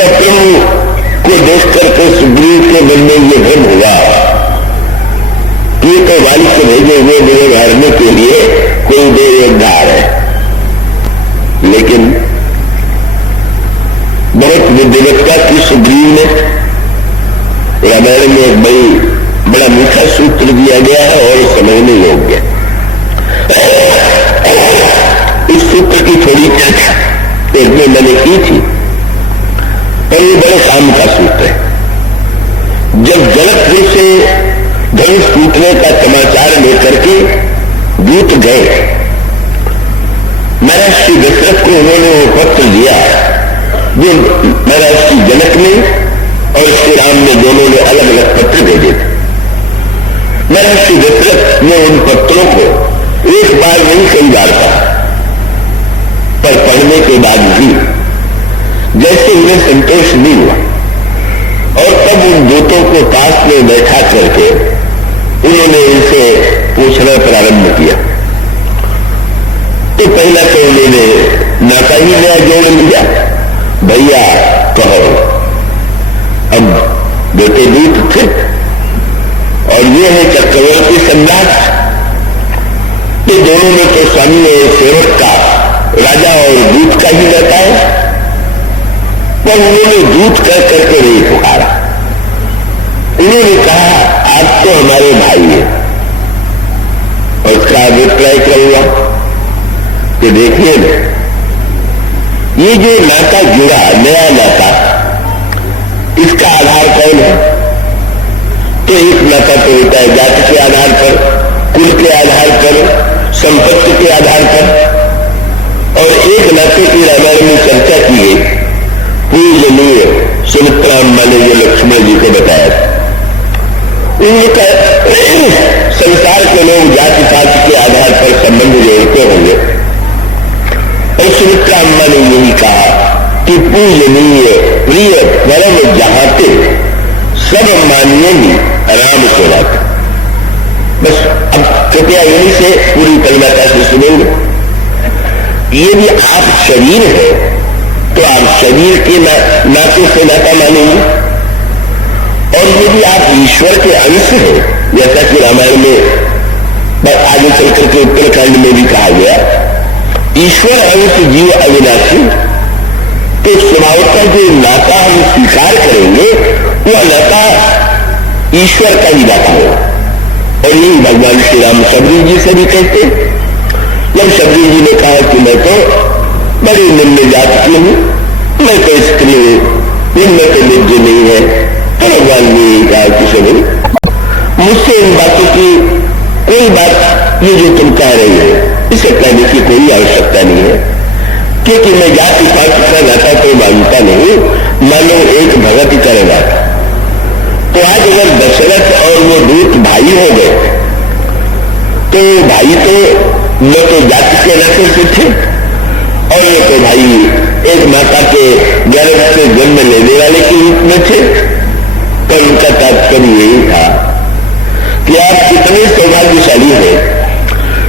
प्रभु को देख करके सुग्रीव के मन में ये भ्रम हुआ कि तो वाली से भेजे हुए मेरे मारने के लिए कोई देवदार है। लेकिन बहुत बुद्धिमत्ता की सुग्रीव ने रामायण में एक बड़ा मीठा सूत्र दिया गया है और समझने योग्य। इस सूत्र की थोड़ी चर्चा एक में मैंने की थी, पर ये बड़े काम का सूत्र है। जब जनकपुर से धनुष टूटने का समाचार लेकर के दूत गए, महर्षि दशरथ को उन्होंने वो पत्र दिया जो महर्षि जनक ने और श्री राम ने दोनों ने अलग अलग पत्र भेजे थे। महर्षि दशरथ ने उन पत्रों को एक बार नहीं कई बार पढ़ा, पर पढ़ने के बाद भी जैसे उन्हें संतोष नहीं हुआ और तब उन दूतों को पास में बैठा करके उन्होंने इनसे पूछना प्रारंभ किया। तो पहला तो उन्होंने नाता ही नया जोड़ लिया, भैया कहो। अब बेटे दूत थे और ये है चक्रवर्ती सम्राट, ये दोनों में तो स्वामी और सेवक का, राजा और दूत का ही रहता है। पर उन्होंने दूत कह करके नहीं पुकारा, उन्होंने कहा आप तो हमारे भाई हैं। और उसका अभिप्राय क्या हुआ कि देखिए ये जो नाता जुड़ा, नया नाता, इसका आधार कौन है? तो एक नाता तो होता है जाति के आधार पर, कुल के आधार पर, संपत्ति के आधार पर। और एक नाते की रामायण में चर्चा की गई, पूजनीय सुमित्रा अम्मा ने जो लक्ष्मण जी को बताया था। उनका संसार के लोग जाति पाति के आधार पर संबंध जोड़ते होंगे, और सुमित्रा अम्मा ने यही कहा कि पूजनीय प्रिय परम जहाते सब मान्य ही राम को रखा। बस अब कृपया यहीं से पूरी परिभाषा से सुनेंगे। यदि आप शरीर है तो आप शरीर के नाते से नाता मानेंगे, और यदि आप ईश्वर के अंश हैं, जैसा कि रामायण में आगे चलकर के उत्तरकांड में भी कहा गया, ईश्वर अंश जीव अविनाशी, तो स्वभावतः जो नाता हम स्वीकार करेंगे वह नाता ईश्वर का ही नाता होगा। और यही भगवान श्री राम शबरी जी से भी कहते। जब शबरी जी ने कहा कि मैं तो बड़ी निम्न जात की हूं, मैं तो स्त्री हूं, निम्न तो निज नहीं है, तो भगवान ने कहा कि शबरी मुझसे इन बातों की कोई बात, ये जो तुम कह रही है इसे कहने की कोई आवश्यकता नहीं है, क्योंकि मैं जाति पाति का नाता तो मानता नहीं, मानो एक भगत ही करेगा। तो आज अगर दशरथ और वो दूत भाई हो गए, तो भाई तो न तो जाति के नाते से थे और न तो भाई एक माता के गर्भ से जन्म लेने वाले के रूप में थे। पर उनका तात्पर्य यही था कि आप कितने सौभाग्यशाली हैं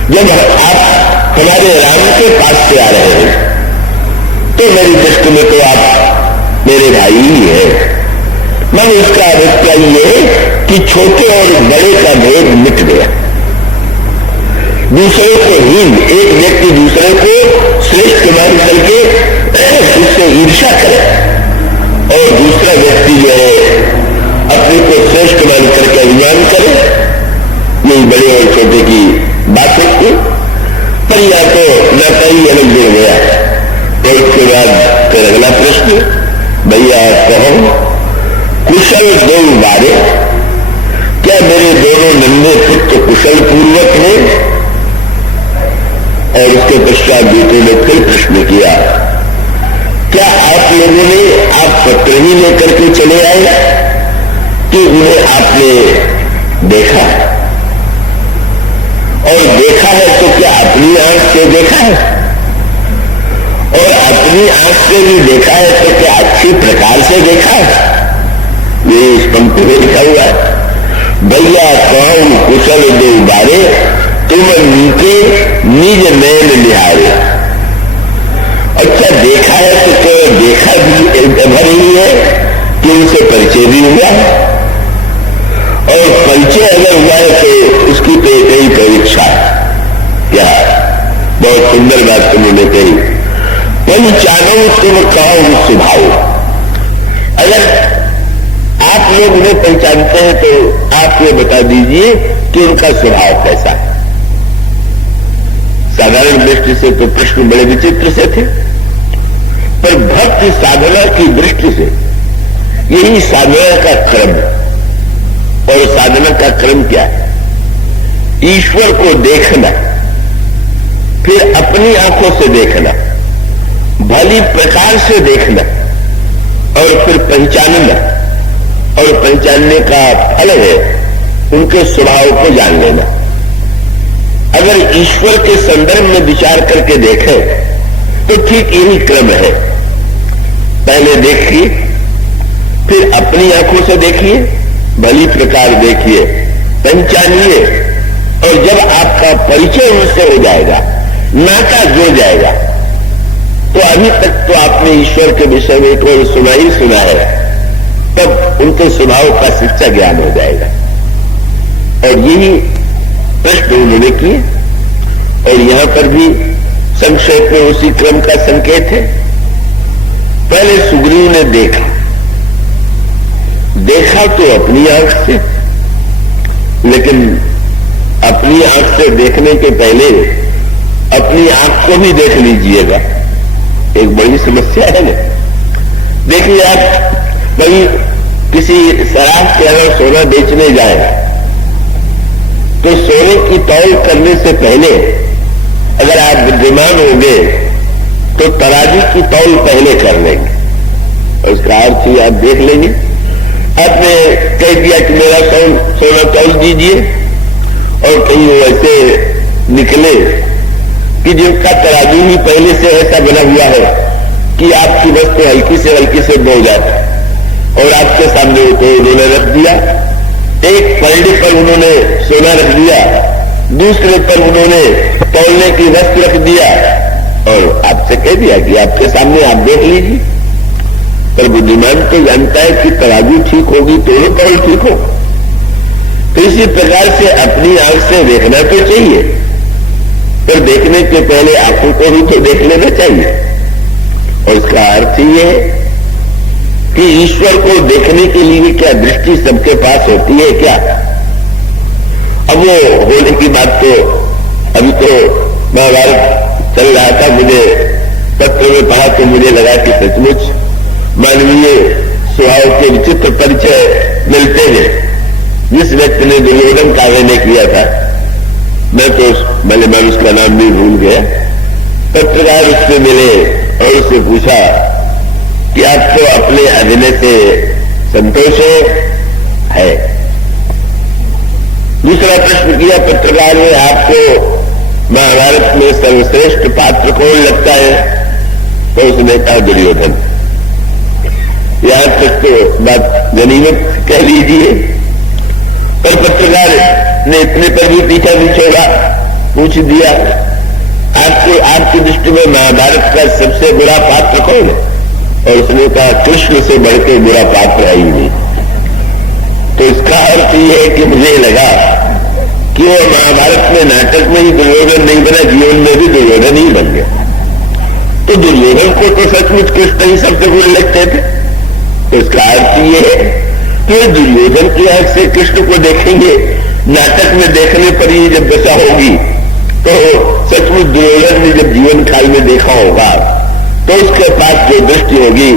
जब आप हमारे राम के पास से आ रहे हैं, तो मेरी दृष्टि में तो आप मेरे भाई ही हैं। मन इसका अभिप्राय ये कि छोटे और बड़े का भेद मिट गया। दूसरे को हीन, एक व्यक्ति दूसरे को श्रेष्ठ मान करके उससे ईर्ष्या करे, और दूसरा व्यक्ति जो है अपने को श्रेष्ठ मान करके अभिमान करे। यही बड़े और छोटे की बात होती, पर या तो नाता ही अलग जुड़ गया। तो इसके बाद फिर अगला प्रश्न, भैया कहो कुशल दो बारे, क्या मेरे दोनों नन्हे पुत्र कुशल पूर्वक हैं? और उसके पश्चात दूतों ने फिर प्रश्न किया, क्या आप लोगों ने आप पत्र ही लेकर के चले आए कि उन्हें आपने देखा? और देखा है तो क्या अपनी आंख से देखा है? और अपनी आंख से भी देखा है तो क्या अच्छी प्रकार से देखा है? ये इस पंक्ति में लिखा हुआ है, भैया कौन कुशल दो बारे, तुम नीचे निज नैन निहारे। अच्छा देखा है तो क्या देखा भी भर ही है परिचय भी हुआ है, और परिचय अगर हुआ है तो उसकी तो एक ही परीक्षा है। क्या बहुत सुंदर बात तुमने कही, पंचानो तुम कहो स्वभाव। अगर आप लोग उन्हें पहचानते हैं तो आप ये बता दीजिए कि उनका स्वभाव कैसा है। साधारण दृष्टि से तो कृष्ण बड़े विचित्र से थे, पर भक्ति साधना की दृष्टि से यही साधना का क्रम है। और साधना का क्रम क्या है? ईश्वर को देखना, फिर अपनी आंखों से देखना, भली प्रकार से देखना, और फिर पहचानना, और पहचानने का फल है उनके स्वभाव को जान लेना। अगर ईश्वर के संदर्भ में विचार करके देखें तो ठीक यही क्रम है। पहले देखिए, फिर अपनी आंखों से देखिए, भली प्रकार देखिए, पहचानिए, और जब आपका परिचय उनसे हो जाएगा, नाता जुड़ जाएगा, तो अभी तक तो आपने ईश्वर के विषय में कोई सुना ही सुना है, तब उनके स्वभाव का सच्चा ज्ञान हो जाएगा। और यही प्रश्न उन्होंने किए, और यहां पर भी संक्षेप में उसी क्रम का संकेत है। पहले सुग्रीव ने देखा तो अपनी आंख से, लेकिन अपनी आंख से देखने के पहले अपनी आंख को भी देख लीजिएगा। एक बड़ी समस्या है ना। देखिए, आप कहीं किसी शराब के अगर सोना बेचने जाए तो सोने की तौल करने से पहले अगर आप बुद्धिमान होंगे तो तराजू की तौल पहले कर लेंगे, और उसका अर्थ ही आप देख लेंगे। आपने कह दिया कि मेरा सोना तौल दीजिए, और कहीं वो ऐसे निकले कि जिनका तराजू ही पहले से ऐसा बना हुआ है कि आपकी वस्तु हल्की से बो जाती, और आपके सामने तो उन्होंने रख दिया। एक पलड़े पर उन्होंने सोना रख दिया, दूसरे पर उन्होंने तौलने की वस्तु रख दिया, और आपसे कह दिया कि आपके सामने आप देख लीजिए। पर बुद्धिमान तो जानता है कि तराजू ठीक होगी तो ये तौल ठीक हो। तो इसी प्रकार से अपनी आंख से देखना तो चाहिए, पर देखने के पहले आंखों को भी तो देख लेना चाहिए। और इसका अर्थ ये है कि ईश्वर को देखने के लिए क्या दृष्टि सबके पास होती है क्या? अब वो होने की बात तो अभी तो महाभारत चल रहा था, मुझे पत्र में पढ़ा तो मुझे लगा कि सचमुच मानवीय स्वभाव के विचित्र परिचय मिलते हैं। जिस व्यक्ति ने दुर्योधन का अभिनय किया था, मैं तो भले मानुष का नाम भी भूल गया, पत्रकार उससे मिले और उससे पूछा कि आपको अपने अभिनय से संतोष है? दूसरा प्रश्न किया पत्रकार ने, आपको महाभारत में सर्वश्रेष्ठ पात्र कौन लगता है? तो उसने कहा दुर्योधन। यहां तक तो बात गनीमत कह लीजिए। पर पत्रकार ने इतने पर भी पीछा नहीं छोड़ा, पूछ दिया, आपको आपकी दृष्टि में महाभारत का सबसे बुरा पात्र कौन है? और उसने कहा कृष्ण से बढ़ के बुरा पात्र है ही नहीं। तो इसका अर्थ यह है कि मुझे लगा कि वो महाभारत में नाटक में ही दुर्योधन नहीं बना, जीवन में भी दुर्योधन ही बन गया। तो दुर्योधन को तो सचमुच कृष्ण ही सबसे बुरे लगते थे। तो इसका अर्थ ये है कि दुर्योधन की आंख से कृष्ण को देखेंगे, नाटक में देखने पर ही जब दशा होगी, तो सचमुच दुर्योधन ने जब जीवन काल में देखा होगा तो उसके पास जो दृष्टि होगी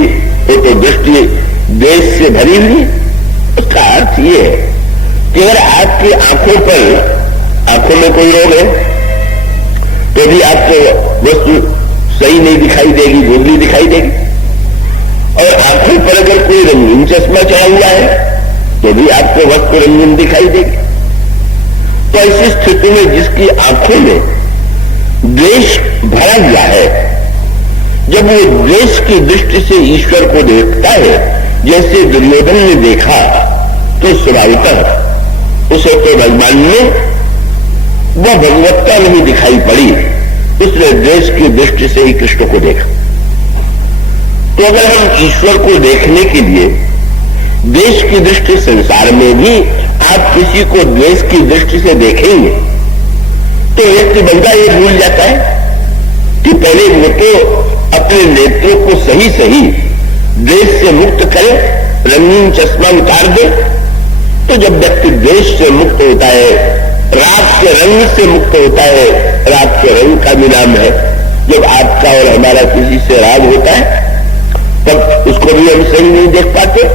वो तो दृष्टि देश से भरी हुई। उसका अर्थ ये है कि अगर आपकी आंखों में कोई रोग है तो भी आपको वस्तु सही नहीं दिखाई देगी, धुंधली दिखाई देगी। और आंखों पर अगर कोई रंगीन चश्मा चढ़ा हुआ है तो भी आपको वस्तु रंगीन दिखाई देगी। तो ऐसी स्थिति में जिसकी आंखों में द्वेष भरा हुआ है, जब वो द्वेष की दृष्टि से ईश्वर को देखता है, जैसे दुर्योधन ने देखा, तो स्वाभाविकतः उसे तो भगवान में वह भगवत्ता नहीं दिखाई पड़ी, उसने द्वेष की दृष्टि से ही कृष्ण को देखा। तो अगर हम ईश्वर को देखने के लिए देश की दृष्टि, संसार में भी आप किसी को द्वेष की दृष्टि से देखेंगे तो व्यक्ति बनता ये भूल जाता है कि पहले वो तो अपने नेत्रों को सही सही द्वेष से मुक्त करे, रंगीन चश्मा उतार दे। तो जब व्यक्ति द्वेष से मुक्त होता है, रात के रंग से मुक्त होता है, रात के रंग का भी नाम है, जब आपका और हमारा किसी से राग होता है तब उसको भी हम सही नहीं देख पाते।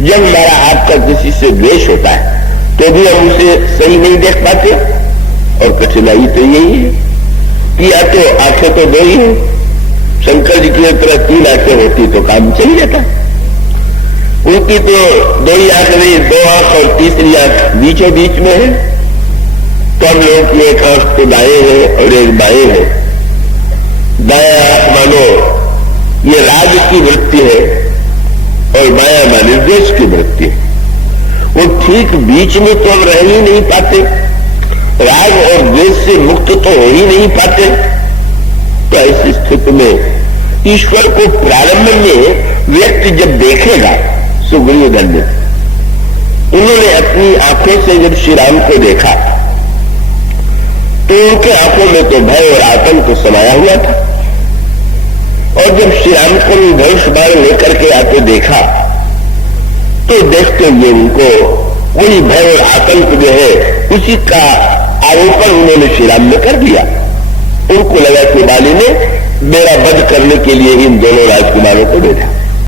जब हमारा आपका किसी से द्वेष होता है तो भी हम उसे सही नहीं देख पाते। और कठिनाई तो यही है कि या तो आंखें तो दो ही हो, शंकर जी की तरह 3 आंखें होती तो काम चल जाता। उनकी तो 2 ही आंख नहीं, 2 आंख और तीसरी आंख बीचों बीच में है। तो हम लोगों की एक आंख तो दाएं है और एक बाएं है। दाया आंख मानो ये राग की वृत्ति है और बाया माने द्वेष की वृत्ति है। वो ठीक बीच में तो हम रह ही नहीं पाते, राग और द्वेष से मुक्त तो हो ही नहीं पाते। तो ऐसी स्थिति में ईश्वर को प्रारंभ में व्यक्ति जब देखेगा, सुग्रीवधन ने उन्होंने अपनी आंखों से जब श्री राम को देखा तो उनके आंखों में तो भय और आतंक समाया हुआ था। और जब श्री राम को धनुष बाण लेकर के आते देखा तो देखते हुए उनको वही भय और आतंक जो है उसी का आरोपण उन्होंने श्री राम में कर दिया। उनको लगा कि बाली ने मेरा वध करने के लिए इन दोनों राजकुमारों को भेजा।